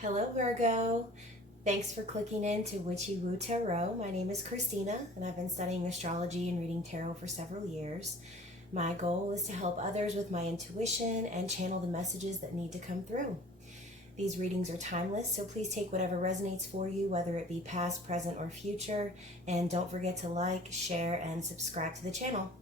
Hello, Virgo. Thanks for clicking in to Witchy-Woo Tarot. My name is Christina, and I've been studying astrology and reading tarot for several years. My goal is to help others with my intuition and channel the messages that need to come through. These readings are timeless, so please take whatever resonates for you, whether it be past, present, or future. And don't forget to like, share, and subscribe to the channel.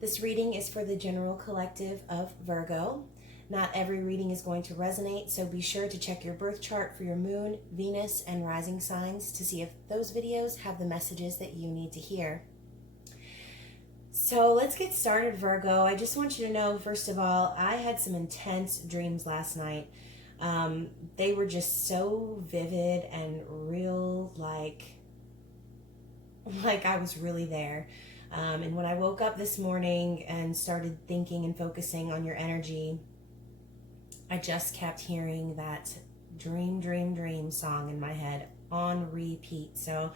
This reading is for the general collective of Virgo. Not every reading is going to resonate, so be sure to check your birth chart for your moon, Venus, and rising signs to see if those videos have the messages that you need to hear. So let's get started, Virgo. I just want you to know, first of all, I had some intense dreams last night. They were just so vivid and real, like I was really there. And when I woke up this morning and started thinking and focusing on your energy, I just kept hearing that dream, dream, dream song in my head on repeat. So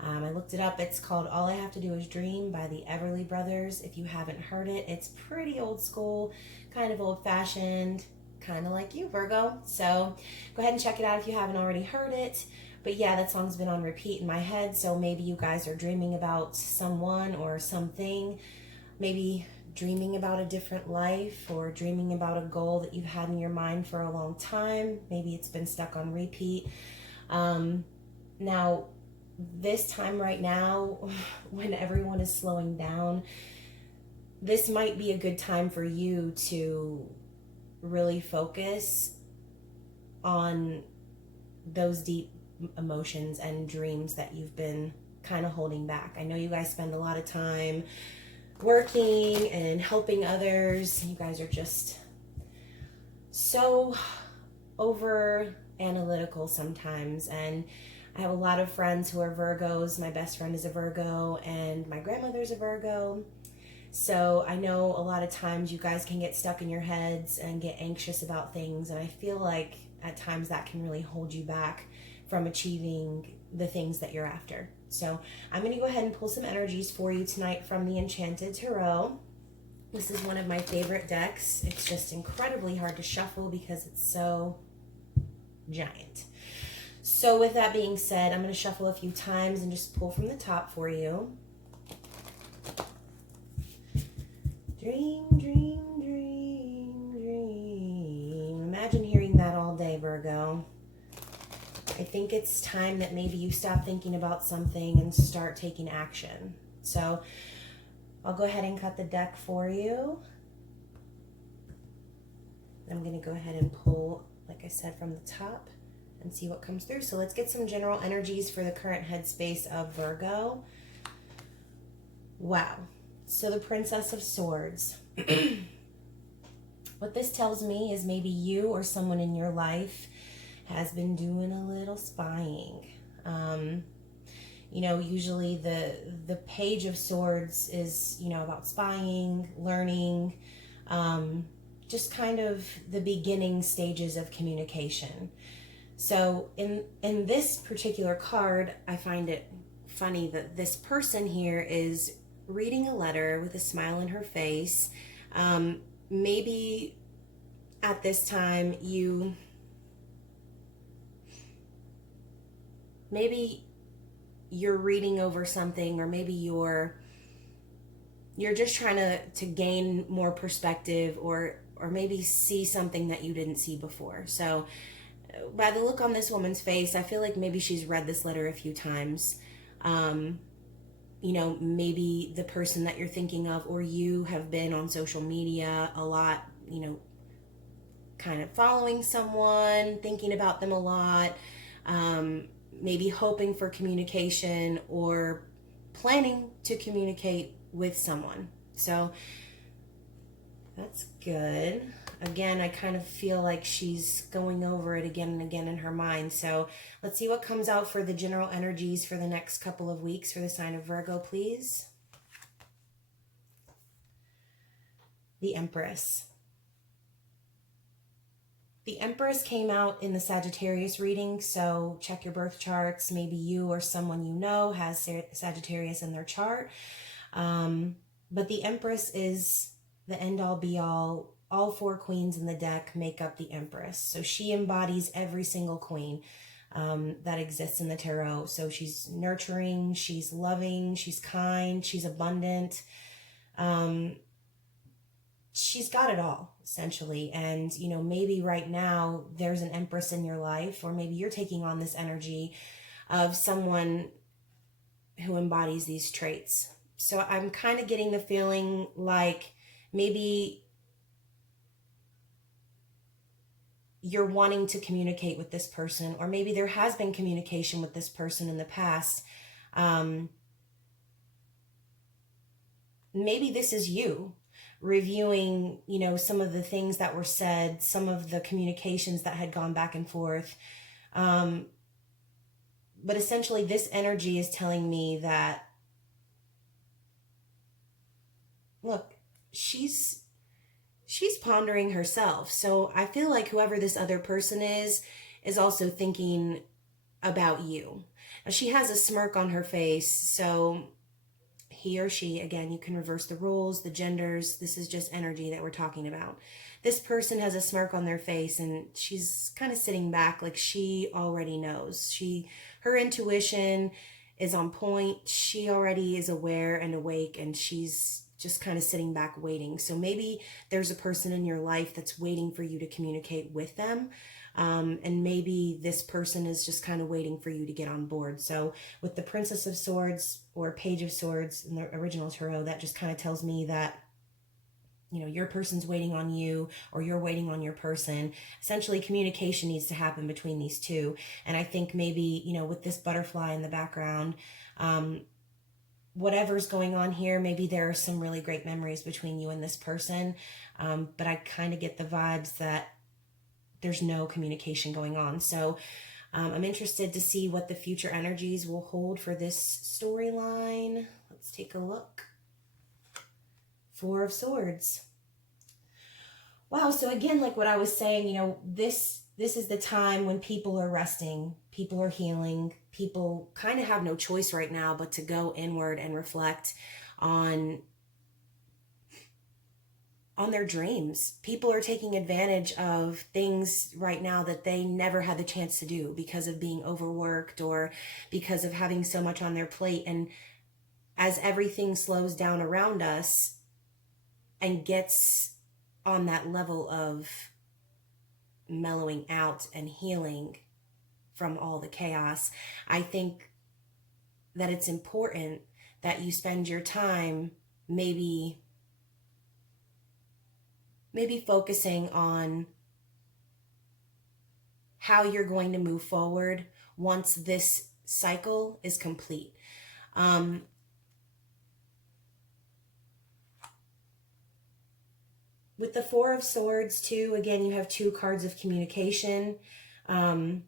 I looked it up. It's called All I Have to Do Is Dream by the Everly Brothers. If you haven't heard it, it's pretty old school, kind of old fashioned, kind of like you, Virgo. So go ahead and check it out if you haven't already heard it. But yeah, that song's been on repeat in my head. So maybe you guys are dreaming about someone or something. Maybe dreaming about a different life or dreaming about a goal that you've had in your mind for a long time. Maybe it's been stuck on repeat. Now, this time right now, when everyone is slowing down, this might be a good time for you to really focus on those deep emotions and dreams that you've been kind of holding back. I know you guys spend a lot of time working and helping others. You guys are just so over analytical sometimes, and I have a lot of friends who are Virgos. My best friend is a Virgo and my grandmother's a Virgo. So I know a lot of times you guys can get stuck in your heads and get anxious about things, and I feel like at times that can really hold you back from achieving the things that you're after. So I'm going to go ahead and pull some energies for you tonight from the Enchanted Tarot. This is one of my favorite decks. It's just incredibly hard to shuffle because it's so giant. So with that being said, I'm going to shuffle a few times and just pull from the top for you. Dream, dream, dream, dream. Imagine hearing that all day, Virgo. I think it's time that maybe you stop thinking about something and start taking action. So I'll go ahead and cut the deck for you. I'm going to go ahead and pull, like I said, from the top and see what comes through. So let's get some general energies for the current headspace of Virgo. Wow. So the Princess of Swords. What this tells me is maybe you or someone in your life has been doing a little spying. Usually the Page of Swords is, about spying, learning, just kind of the beginning stages of communication. So in this particular card, I find it funny that this person here is reading a letter with a smile on her face. Maybe at this time maybe you're reading over something, or maybe you're just trying to gain more perspective, or maybe see something that you didn't see before. So by the look on this woman's face, I feel like maybe she's read this letter a few times. Maybe the person that you're thinking of, or you have been on social media a lot, kind of following someone, thinking about them a lot, maybe hoping for communication or planning to communicate with someone. So that's good. Again, I kind of feel like she's going over it again and again in her mind. So let's see what comes out for the general energies for the next couple of weeks for the sign of Virgo, please. The Empress. The Empress came out in the Sagittarius reading, so check your birth charts. Maybe you or someone you know has Sagittarius in their chart. But the Empress is the end-all be-all all 4 queens in the deck make up the Empress. So she embodies every single queen that exists in the tarot. So she's nurturing, she's loving, she's kind, she's abundant. She's got it all, essentially. And, you know, maybe right now there's an Empress in your life, or maybe you're taking on this energy of someone who embodies these traits. So I'm kind of getting the feeling like maybe you're wanting to communicate with this person, or maybe there has been communication with this person in the past. Maybe this is you reviewing, you know, some of the things that were said, some of the communications that had gone back and forth. But essentially this energy is telling me that, look, she's pondering herself. So I feel like whoever this other person is also thinking about you. Now she has a smirk on her face, so he or she, again, you can reverse the roles, the genders. This is just energy that we're talking about. This person has a smirk on their face, and she's kind of sitting back like she already knows. Her intuition is on point. She already is aware and awake, and she's just kind of sitting back waiting. So maybe there's a person in your life that's waiting for you to communicate with them. And maybe this person is just kind of waiting for you to get on board. So with the Princess of Swords or Page of Swords in the original tarot, that just kind of tells me that, you know, your person's waiting on you, or you're waiting on your person. Essentially, communication needs to happen between these two. And I think maybe, you know, with this butterfly in the background, whatever's going on here, maybe there are some really great memories between you and this person. But I kind of get the vibes that there's no communication going on. So I'm interested to see what the future energies will hold for this storyline. Let's take a look. 4 of Swords. Wow, so again, like what I was saying, you know, this is the time when people are resting, people are healing, people kind of have no choice right now but to go inward and reflect on their dreams. People are taking advantage of things right now that they never had the chance to do because of being overworked or because of having so much on their plate. And as everything slows down around us and gets on that level of mellowing out and healing from all the chaos, I think that it's important that you spend your time maybe focusing on how you're going to move forward once this cycle is complete. With the 4 of Swords too, again, you have 2 cards of communication. I'm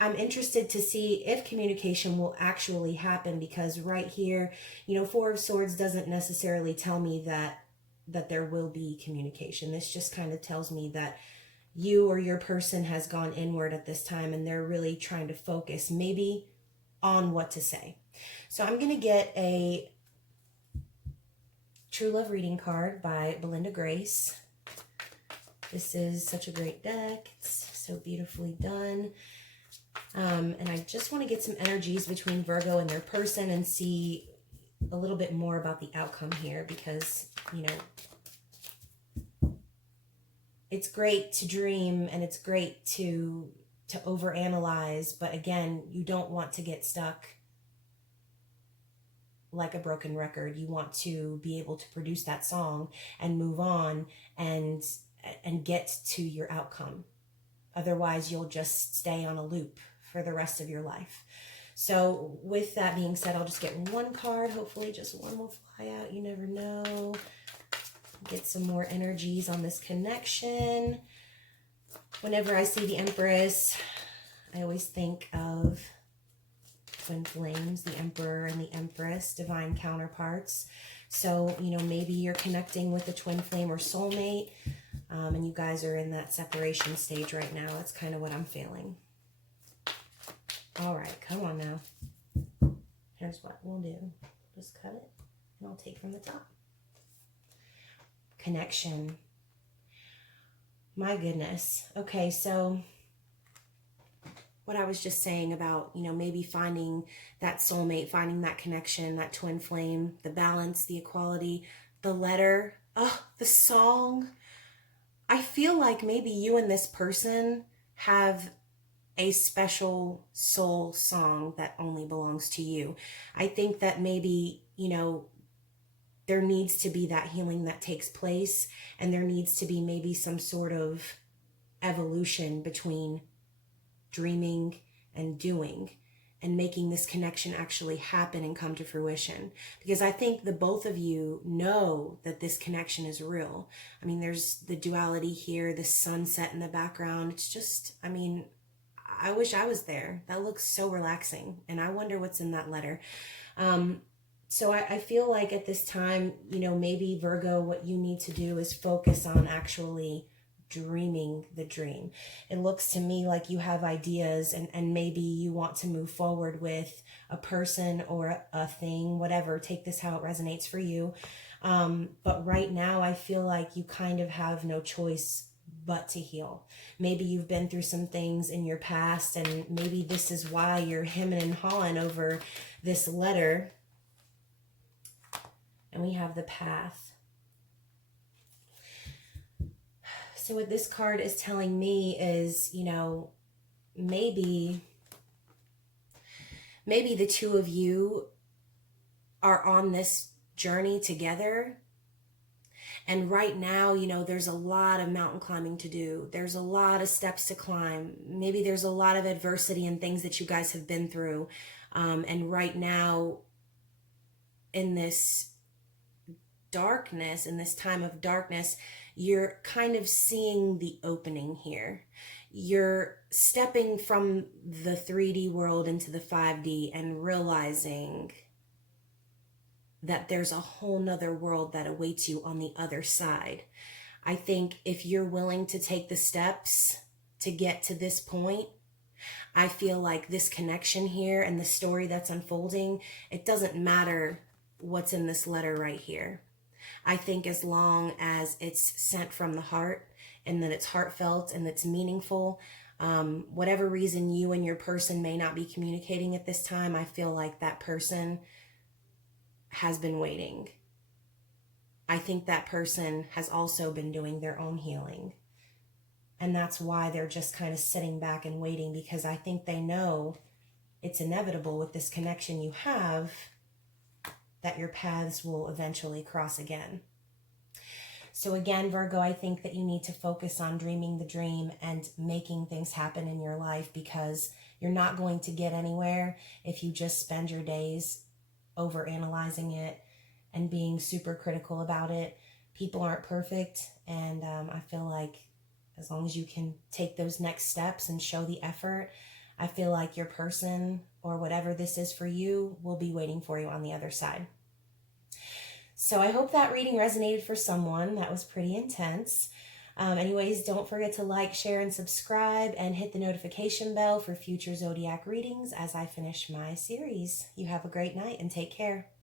interested to see if communication will actually happen, because right here, you know, 4 of Swords doesn't necessarily tell me that there will be communication. This just kind of tells me that you or your person has gone inward at this time, and they're really trying to focus maybe on what to say. So I'm going to get a True Love reading card by Belinda Grace. This is such a great deck. It's so beautifully done. And I just want to get some energies between Virgo and their person and see a little bit more about the outcome here, because, you know, it's great to dream and it's great to overanalyze, but again, you don't want to get stuck like a broken record. You want to be able to produce that song and move on and get to your outcome. Otherwise, you'll just stay on a loop for the rest of your life. So with that being said, I'll just get 1 card. Hopefully just 1 will fly out. You never know. Get some more energies on this connection. Whenever I see the Empress, I always think of twin flames, the Emperor and the Empress, divine counterparts. So, you know, maybe you're connecting with a twin flame or soulmate, and you guys are in that separation stage right now. That's kind of what I'm feeling. All right, come on now. Here's what we'll do. Just cut it, and I'll take from the top. connection. My goodness. Okay, so what I was just saying about, maybe finding that soulmate, finding that connection, that twin flame, the balance, the equality, the letter, the song. I feel like maybe you and this person have a special soul song that only belongs to you. I think that maybe, there needs to be that healing that takes place, and there needs to be maybe some sort of evolution between dreaming and doing and making this connection actually happen and come to fruition. Because I think the both of you know that this connection is real. I mean, there's the duality here, the sunset in the background. It's just, I wish I was there. That looks so relaxing. And I wonder what's in that letter. So I feel like at this time, maybe Virgo, what you need to do is focus on actually dreaming the dream. It looks to me like you have ideas and maybe you want to move forward with a person or a thing, whatever. Take this how it resonates for you. But right now, I feel like you kind of have no choice but to heal. Maybe you've been through some things in your past, and maybe this is why you're hemming and hawing over this letter. And we have the path. So what this card is telling me is, maybe the two of you are on this journey together. And right now, there's a lot of mountain climbing to do. There's a lot of steps to climb. Maybe there's a lot of adversity and things that you guys have been through. And right now, in this darkness, in this time of darkness, you're kind of seeing the opening here. You're stepping from the 3D world into the 5D and realizing that there's a whole nother world that awaits you on the other side. I think if you're willing to take the steps to get to this point, I feel like this connection here and the story that's unfolding, it doesn't matter what's in this letter right here. I think as long as it's sent from the heart and that it's heartfelt and it's meaningful, whatever reason you and your person may not be communicating at this time, I feel like that person has been waiting. I think that person has also been doing their own healing. And that's why they're just kind of sitting back and waiting, because I think they know it's inevitable with this connection you have that your paths will eventually cross again. So again, Virgo, I think that you need to focus on dreaming the dream and making things happen in your life, because you're not going to get anywhere if you just spend your days over analyzing it and being super critical about it. People aren't perfect, and I feel like as long as you can take those next steps and show the effort, I feel like your person or whatever this is for you will be waiting for you on the other side. So I hope that reading resonated for someone. That was pretty intense. Anyways, don't forget to like, share, and subscribe, and hit the notification bell for future zodiac readings as I finish my series. You have a great night and take care.